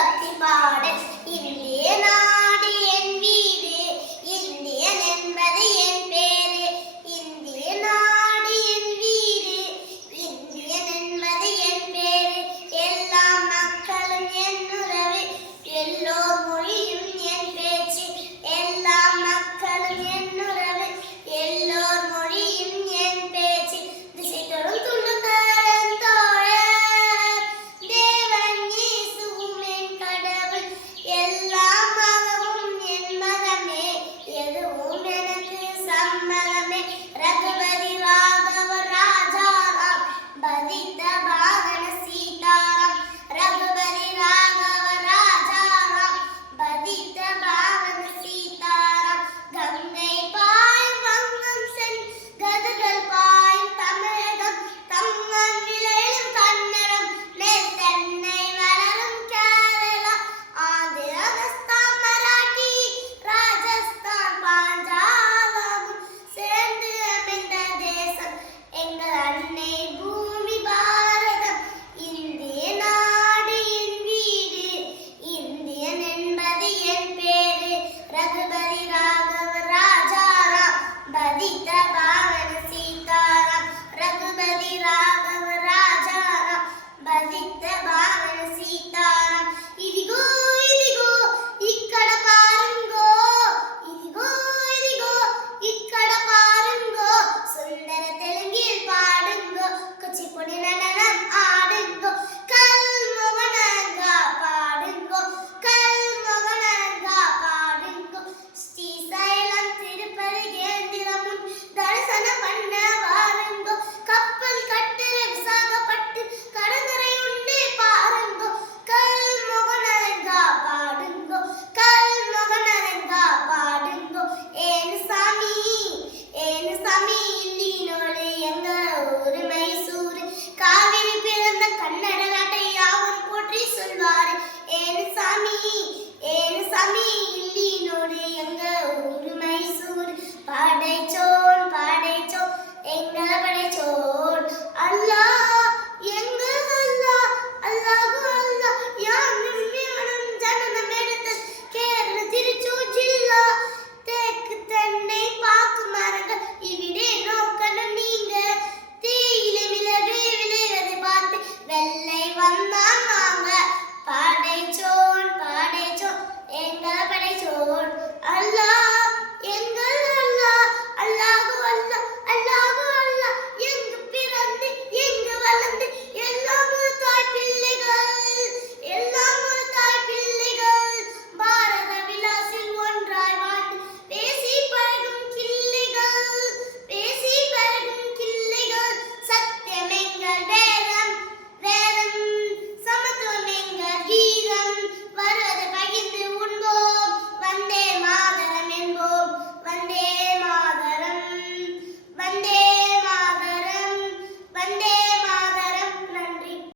കത്തിപ്പാടൻ India Sira